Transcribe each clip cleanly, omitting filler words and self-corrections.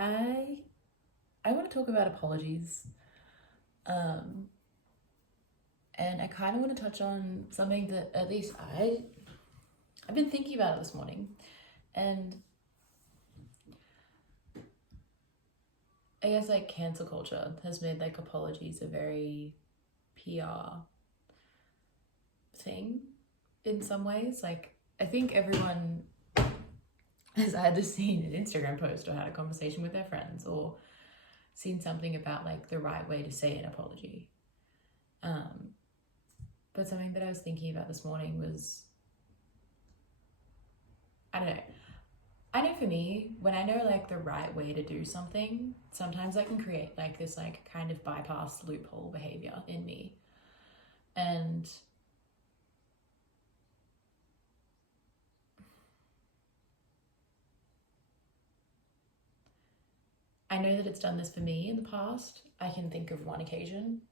I want to talk about apologies. And I kind of want to touch on something that at least I've been thinking about it this morning. And I guess like cancel culture has made like apologies a very PR thing in some ways. Like I think everyone has either seen an Instagram post or had a conversation with their friends or seen something about like the right way to say an apology. But something that I was thinking about this morning was, I don't know. I know for me, when I know like the right way to do something, sometimes I can create like this like kind of bypass loophole behavior in me. And I know that it's done this for me in the past. I can think of one occasion.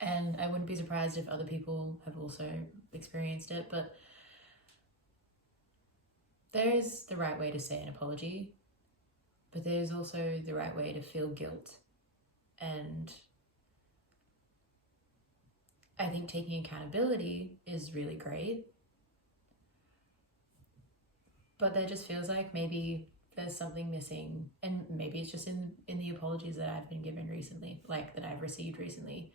And I wouldn't be surprised if other people have also experienced it, but there's the right way to say an apology, but there's also the right way to feel guilt. And I think taking accountability is really great, but there just feels like maybe there's something missing, and maybe it's just in the apologies that I've been given recently, like that I've received recently.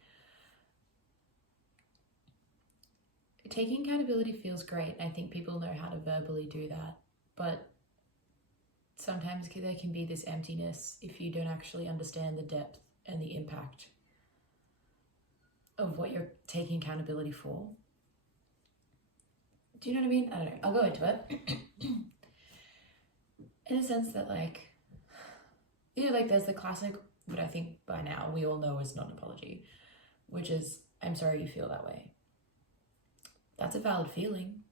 Taking accountability feels great. I think people know how to verbally do that, but sometimes there can be this emptiness if you don't actually understand the depth and the impact of what you're taking accountability for. Do you know what I mean? I don't know. I'll go into it. In a sense that like, like there's the classic, what I think by now we all know is not an apology, which is, I'm sorry you feel that way. That's a valid feeling.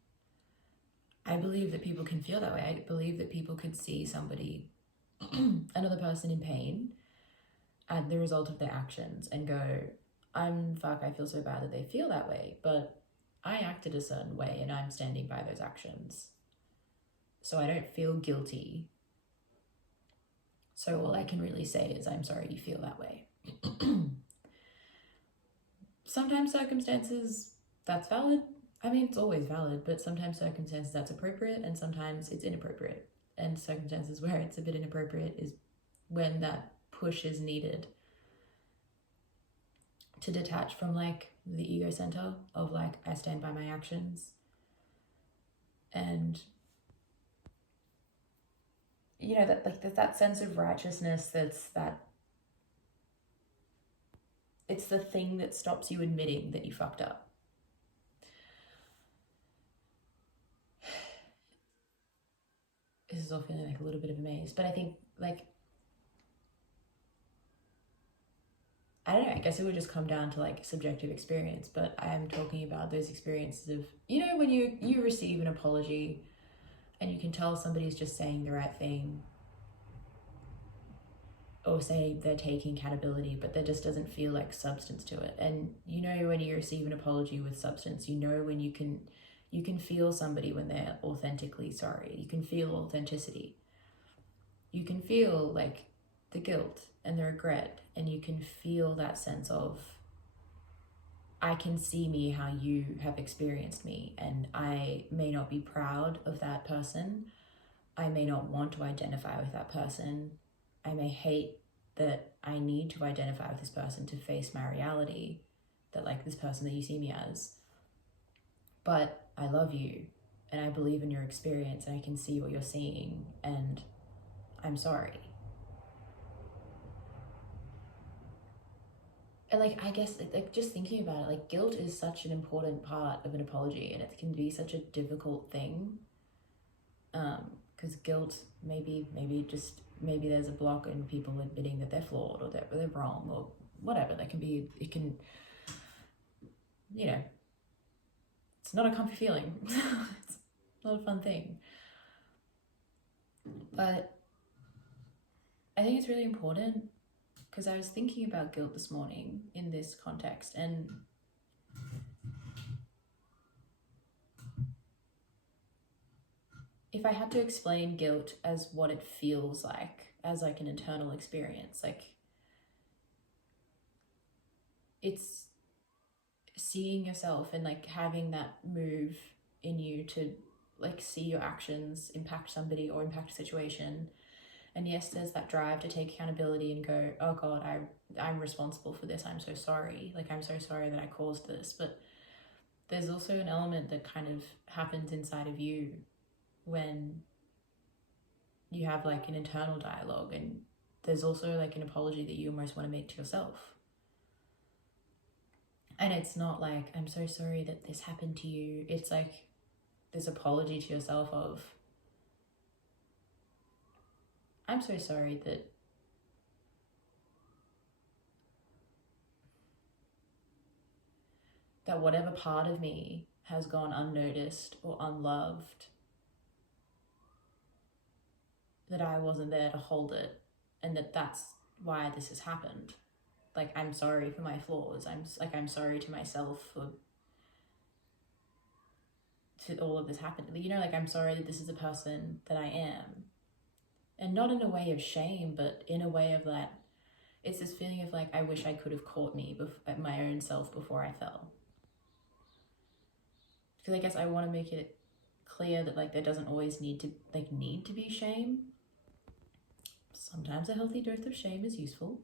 I believe that people can feel that way. I believe that people could see somebody, another person in pain at the result of their actions and go, I feel so bad that they feel that way, but I acted a certain way and I'm standing by those actions. So I don't feel guilty. So all I can really say is, I'm sorry you feel that way. Sometimes circumstances, that's valid. I mean, it's always valid, but sometimes circumstances that's appropriate and sometimes it's inappropriate. And circumstances where it's a bit inappropriate is when that push is needed to detach from like the ego center of like, I stand by my actions. And that like there's that sense of righteousness that's that it's the thing that stops you admitting that you fucked up. This is all feeling like a little bit of a maze, but I think like, I don't know, I guess it would just come down to like subjective experience, but I'm talking about those experiences of, when you receive an apology and you can tell somebody's just saying the right thing, or say they're taking accountability, but there just doesn't feel like substance to it. And when you receive an apology with substance, when you can feel somebody when they're authentically sorry. You can feel authenticity. You can feel like the guilt and the regret, and you can feel that sense of, I can see me how you have experienced me, and I may not be proud of that person. I may not want to identify with that person. I may hate that I need to identify with this person to face my reality, that like this person that you see me as. But I love you and I believe in your experience and I can see what you're seeing and I'm sorry. And like, I guess like just thinking about it, like guilt is such an important part of an apology and it can be such a difficult thing. Because guilt, maybe there's a block in people admitting that they're flawed or that they're wrong or whatever. It can, it's not a comfy feeling. It's not a fun thing. But I think it's really important because I was thinking about guilt this morning in this context, and if I had to explain guilt as what it feels like, as like an internal experience. Like, it's seeing yourself and like having that move in you to like see your actions impact somebody or impact a situation. And yes, there's that drive to take accountability and go, oh God, I'm responsible for this. I'm so sorry. Like, I'm so sorry that I caused this. But there's also an element that kind of happens inside of you when you have like an internal dialogue, and there's also like an apology that you almost want to make to yourself. And it's not like, I'm so sorry that this happened to you. It's like this apology to yourself of, I'm so sorry that whatever part of me has gone unnoticed or unloved, that I wasn't there to hold it, and that's why this has happened. Like, I'm sorry for my flaws. I'm sorry to myself for all of this happened. You know, like, I'm sorry that this is the person that I am. And not in a way of shame, but in a way of that, it's this feeling of like, I wish I could have caught my own self before I fell. Because I guess I want to make it clear that like there doesn't always need to be shame. Sometimes a healthy dose of shame is useful.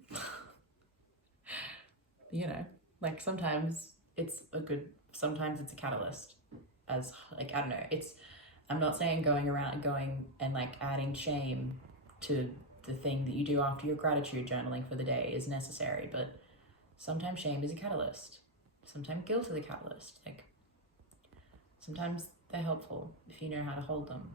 You know, like sometimes it's a catalyst. As like, I don't know, I'm not saying going and like adding shame to the thing that you do after your gratitude journaling for the day is necessary, but sometimes shame is a catalyst. Sometimes guilt is a catalyst. Like, sometimes they're helpful if you know how to hold them.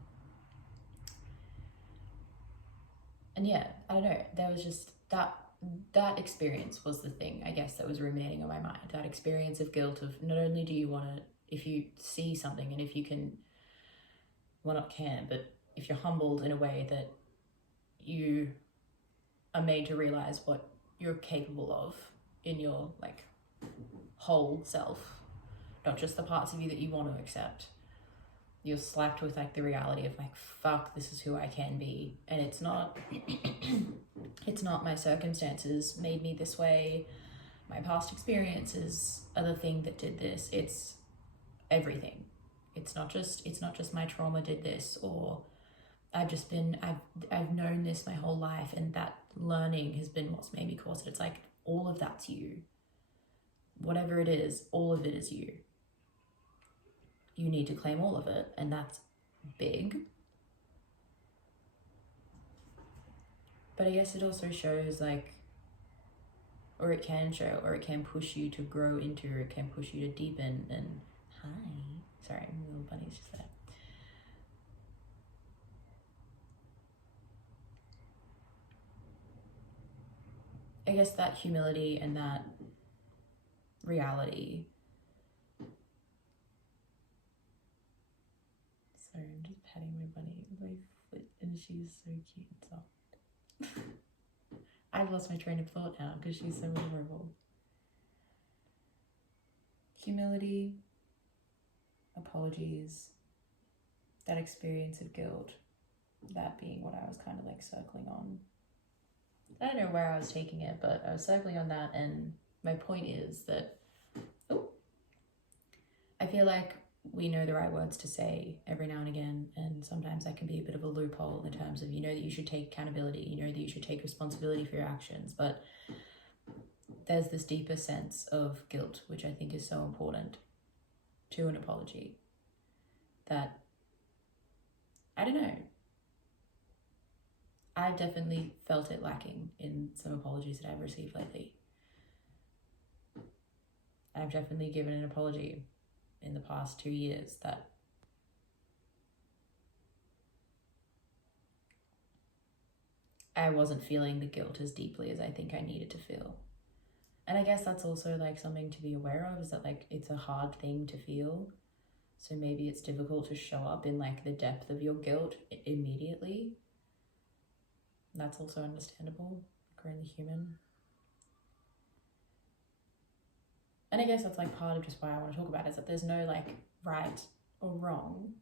And yeah, I don't know, there was just that experience was the thing, I guess, that was ruminating on my mind. That experience of guilt of, not only do you want to, if you see something and if you can, well, not can, but if you're humbled in a way that you are made to realize what you're capable of in your like whole self, not just the parts of you that you want to accept, you're slapped with like the reality of like, fuck, this is who I can be. And it's not it's not my circumstances made me this way, my past experiences are the thing that did this. It's everything. It's not just my trauma did this, or I've known this my whole life, and that learning has been what's made me cause it. It's like, all of that's you. Whatever it is, all of it is you. You need to claim all of it, and that's big. But I guess it also shows like, or it can show, or it can push you to grow into, or it can push you to deepen. And hi, sorry, my little bunny's just there. I guess that humility and that reality. Sorry, I'm just patting my bunny with my foot, and she's so cute and soft. I've lost my train of thought now because she's so adorable. Humility, apologies, that experience of guilt, that being what I was kind of like circling on. I don't know where I was taking it, but I was circling on that, and my point is that, I feel like we know the right words to say every now and again, and sometimes that can be a bit of a loophole in terms of, you know that you should take accountability, you know that you should take responsibility for your actions, but there's this deeper sense of guilt, which I think is so important to an apology, that, I don't know, I've definitely felt it lacking in some apologies that I've received lately. I've definitely given an apology in the past 2 years that I wasn't feeling the guilt as deeply as I think I needed to feel. And I guess that's also like something to be aware of, is that like it's a hard thing to feel. So maybe it's difficult to show up in like the depth of your guilt immediately. That's also understandable. We're only human. And I guess that's like part of just why I want to talk about it, is that there's no like right or wrong.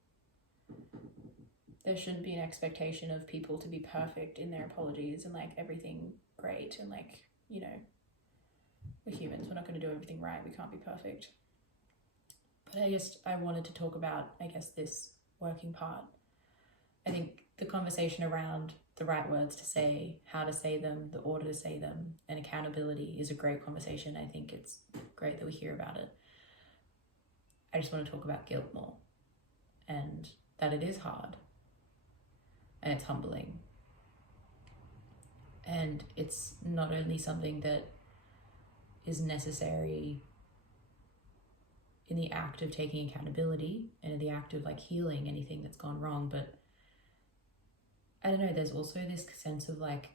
there shouldn't be an expectation of people to be perfect in their apologies and like everything great and like, you know, we're humans, we're not going to do everything right, we can't be perfect. But I wanted to talk about, this working part. I think the conversation around the right words to say, how to say them, the order to say them, and accountability is a great conversation. I think it's great that we hear about it. I just want to talk about guilt more, and that it is hard and it's humbling. And it's not only something that is necessary in the act of taking accountability and in the act of like healing anything that's gone wrong, but I don't know, there's also this sense of like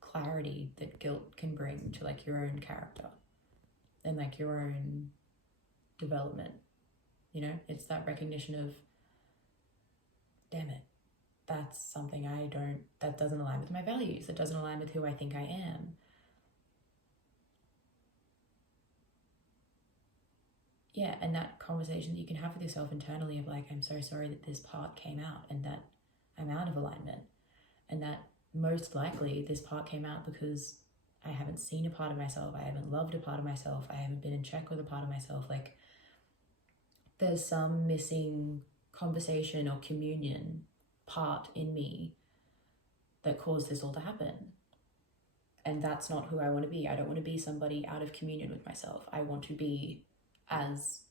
clarity that guilt can bring to like your own character and like your own development. You know, it's that recognition of, damn it, that's something that doesn't align with my values, that doesn't align with who I think I am. Yeah, and that conversation that you can have with yourself internally of like, I'm so sorry that this part came out and that I'm out of alignment. And that most likely this part came out because I haven't seen a part of myself, I haven't loved a part of myself, I haven't been in check with a part of myself. Like there's some missing conversation or communion part in me that caused this all to happen. And that's not who I want to be. I don't want to be somebody out of communion with myself. I want to be as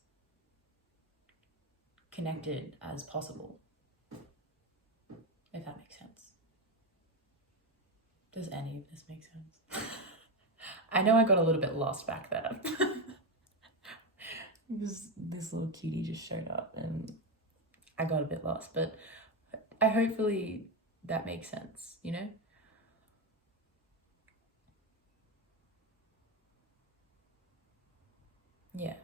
connected as possible, if that makes sense. Does any of this make sense? I know I got a little bit lost back there. This little cutie just showed up and I got a bit lost, but hopefully that makes sense, you know? Yeah,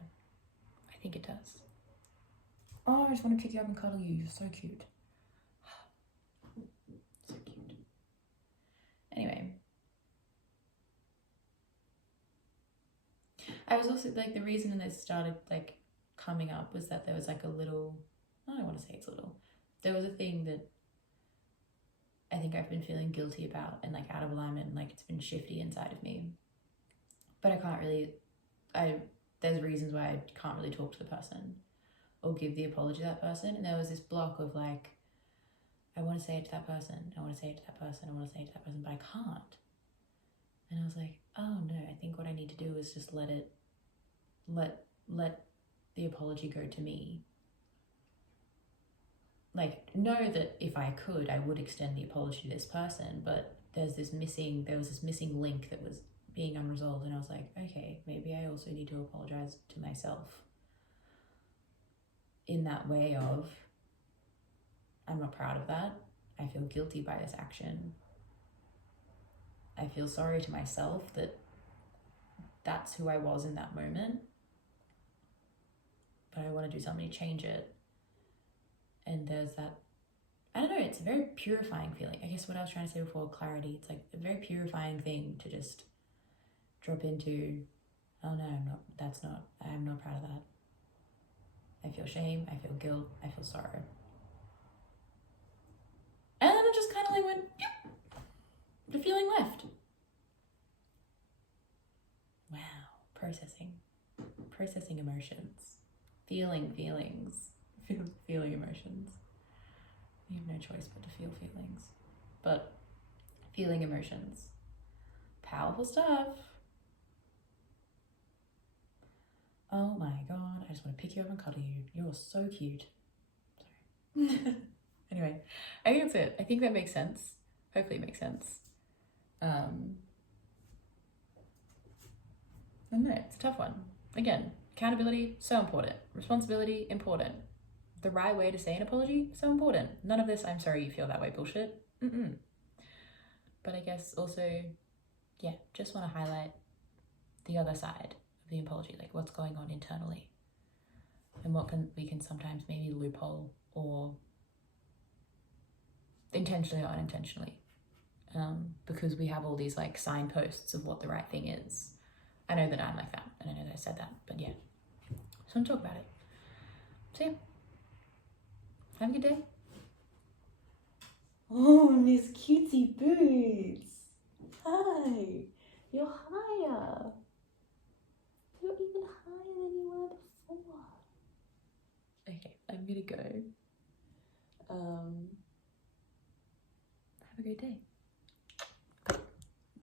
I think it does. Oh, I just want to pick you up and cuddle you. You're so cute. So cute. Anyway. I was also like, the reason this started like coming up was that there was like a little, I don't want to say it's little, there was a thing that I think I've been feeling guilty about and like out of alignment and like it's been shifty inside of me. But I can't really, there's reasons why I can't really talk to the person or give the apology to that person. And there was this block of like, I want to say it to that person, I want to say it to that person, I want to say it to that person, but I can't. And I was like, oh no, I think what I need to do is just let the apology go to me. Like, know that if I could, I would extend the apology to this person, but there was this missing link that was being unresolved. And I was like, okay, maybe I also need to apologize to myself in that way of, I'm not proud of that. I feel guilty by this action. I feel sorry to myself that that's who I was in that moment, but I want to do something to change it. And there's that, I don't know, it's a very purifying feeling. I guess what I was trying to say before, clarity, it's like a very purifying thing to just drop into, oh no, I'm not proud of that. I feel shame, I feel guilt, I feel sorrow. And then it just kind of like went, yep, the feeling left. Wow, processing emotions, feeling feelings, feeling emotions. You have no choice but to feel feelings, but feeling emotions, powerful stuff. Oh my God, I just want to pick you up and cuddle you. You're so cute. Sorry. Anyway, I think that's it. I think that makes sense. Hopefully it makes sense. I don't know, it's a tough one. Again, accountability, so important. Responsibility, important. The right way to say an apology, so important. None of this, I'm sorry you feel that way bullshit. But I guess also, yeah, just want to highlight the other side of the apology, like what's going on internally and what we can sometimes maybe loophole or intentionally or unintentionally, because we have all these like signposts of what the right thing is. I know that I'm like that, and I know that I said that, but yeah, just want to talk about it. So yeah, have a good day. Oh, Miss Cutesy Boots. Hi. You're higher. You're even higher than you were before. Okay, I'm gonna go. Have a great day.